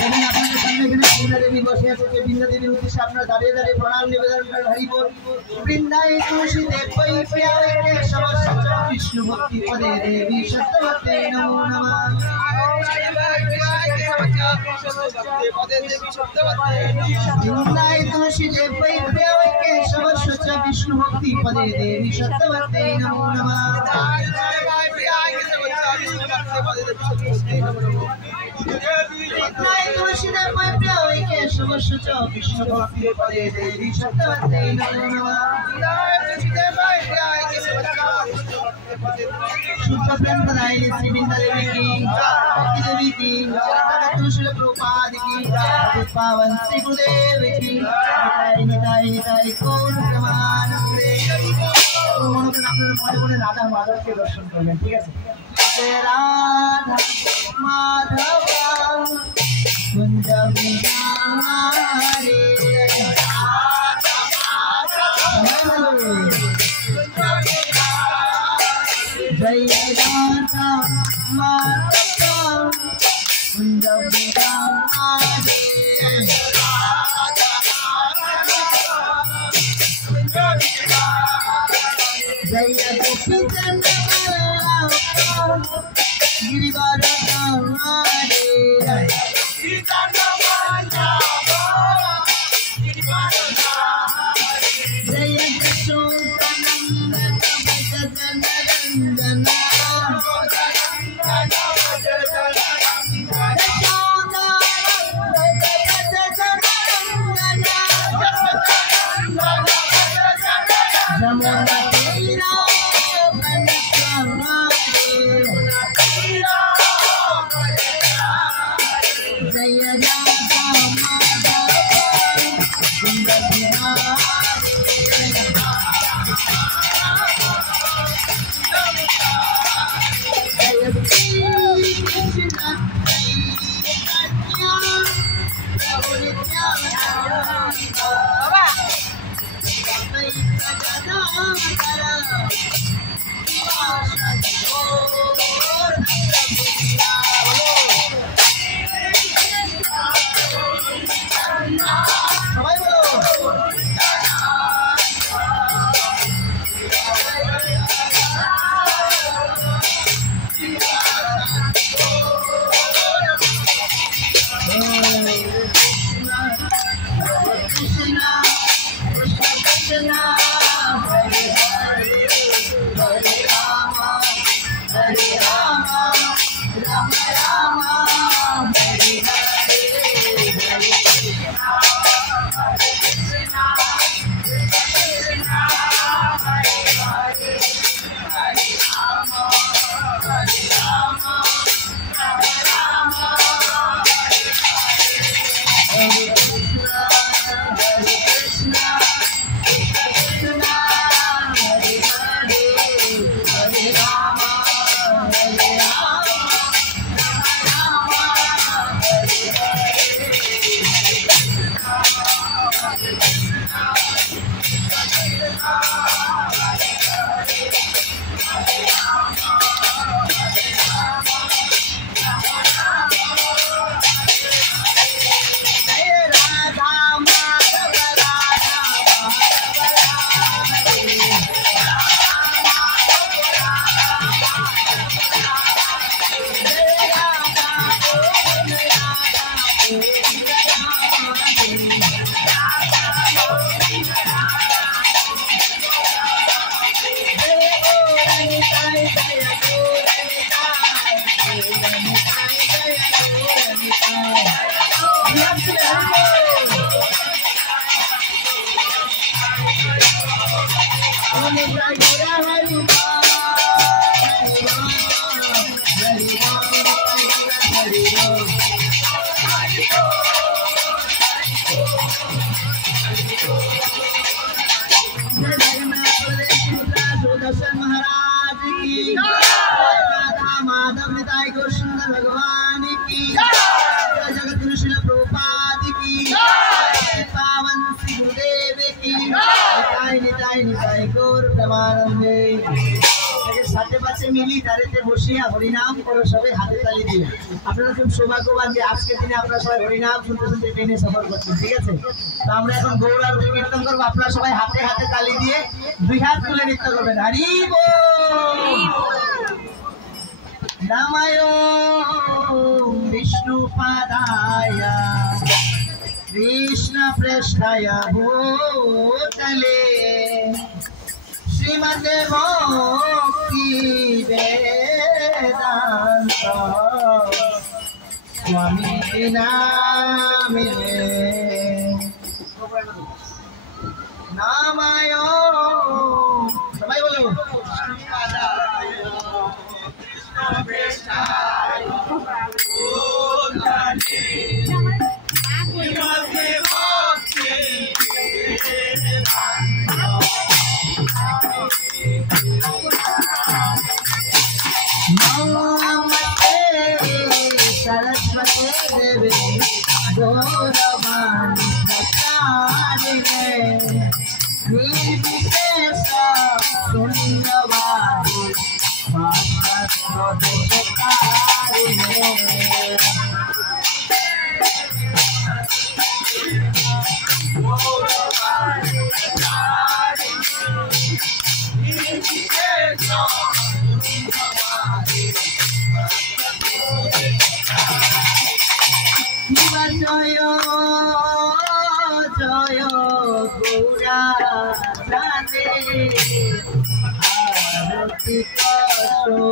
দেখেন আপনাদের সামনে এখানে বৃন্দা দেবী বসে আছে, যে বৃন্দা দেবীর উদ্দেশ্যে আপনারা দাঁড়িয়ে দাঁড়িয়ে প্রণাম নিবেদন করেন। হরি বল। বৃন্দায় তুলসী দেবৈ প্রিয়ায় কেশবশ্চ বিষ্ণু ভক্তি পদে দেবী সত্যবতে নমো নমঃ। বৃন্দায় তুলসী দেবৈ প্রিয়ায় কেশবশ্চ বিষ্ণু ভক্তি পদে দেবী সত্যবতে নমো নমঃ। तुलसी देवै प्रियाय केशवश्च विष्णु भक्ति पदे देवी सत्यवते नमो नमः। शुद्ध प्रेम प्रदायिनी श्री वृंदा देवी की, भक्ति देवी की, जगत तुलसी प्रभुपाद की, पावन श्री गुरुदेव की, निताय निताय गौर प्रेमानंदे। মনে মনে রাধা মাধবকে দর্শন করবেন, ঠিক আছে? রাধা মাধব কুঞ্জ বিহারে জয় রাধা মাধব কুঞ্জ বিহারে जय गोपी चंद गिरिवर हमारे जय यशोदानंदन भजन रंजना जमुना Guru Pramanande মিলি তারেতে বসিয়া হরিনাম করো সবাই হাতে তালি দিয়ে। আপনারা খুব সৌভাগ্যবান যে আজকের দিনে আপনারা সবাই হরিনাম শুনতে শুনতে ট্রেনে সফর করছেন, ঠিক আছে? তো আমরা এখন গৌরাঙ্গ কীর্তন করবো, আপনারা সবাই হাতে হাতে তালি দিয়ে 2 হাত তুলে নৃত্য করবেন। হরি বল। নামায় বিষ্ণু পাদায় কৃষ্ণ পৃষ্ঠায় ভূতলে শ্রীমতে ভক্তি বেদান্ত স্বামী নামে নামায় সবাই বলো सरस्वती देवी गौरवाणी प्रचारिणे निर्विशेष शून्यवादी भास्करदेशकारिणे गौरवाणी प्रचारिणे निर्विशेष शून्यवादी जय जय गौरा राधे आरती करो